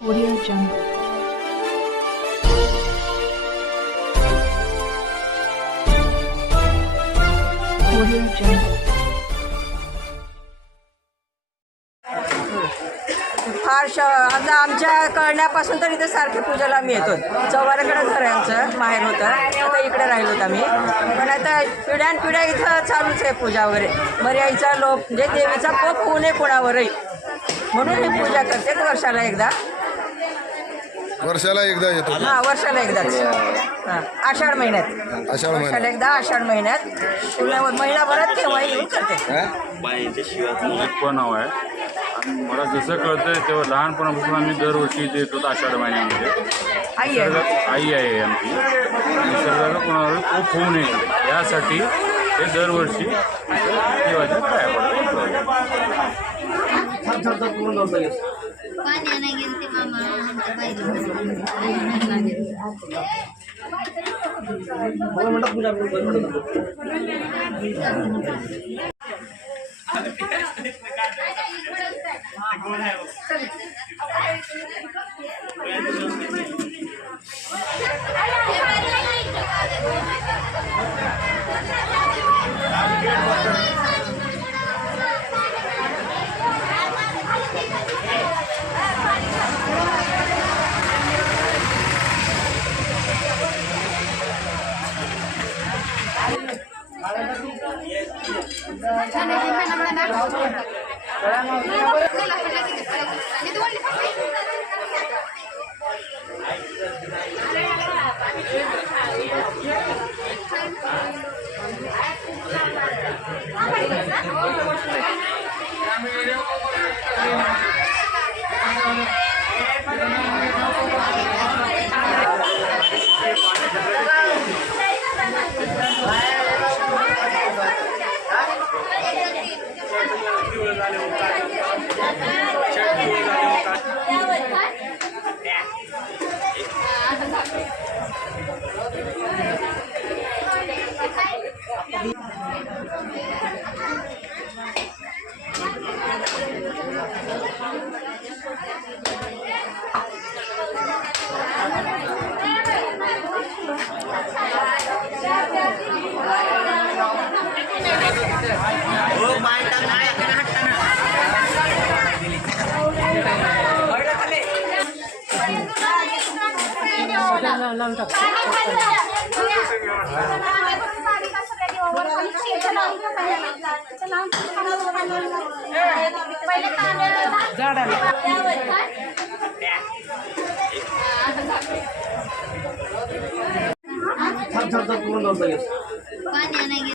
Audio Jungle. Audio Jungle. आता आमच्या कळण्यापासून तर इथे सारखी पूजेला आम्ही येतो. चौवाऱ्याकडे घर आहे आमचं, माहेर होतं. आता इकडे राहिलोत आम्ही. पण आता पिढ्यानपिढ्या इथं चालूच आहे पूजा वगैरे. मर्याईचा लोक म्हणजे देवीचा कोप होऊ नये कोणावरही म्हणून मी पूजा करते वर्षाला एकदा. वर्षाला एकदा येतो. हां, वर्षाला एकदाच. हां, आषाढ महिन्यात. वर्षाला एकदा आषाढ महिन्यात महिनाभरात केव्हा येऊन करते. इतकं नाव आहे आणि मला जसं कळतंय तेव्हा लहानपणापासून आम्ही दरवर्षी इथे येतो आषाढ महिन्यामध्ये. आई आहे. आई आहे आमची. निसर्गाला कोणावर खूप होऊ नये यासाठी ते दरवर्षी देवाच्या पाया पडतात. पाणी आणायला गेले ते मामा आमच्या पाहिजे. पाणी आणायला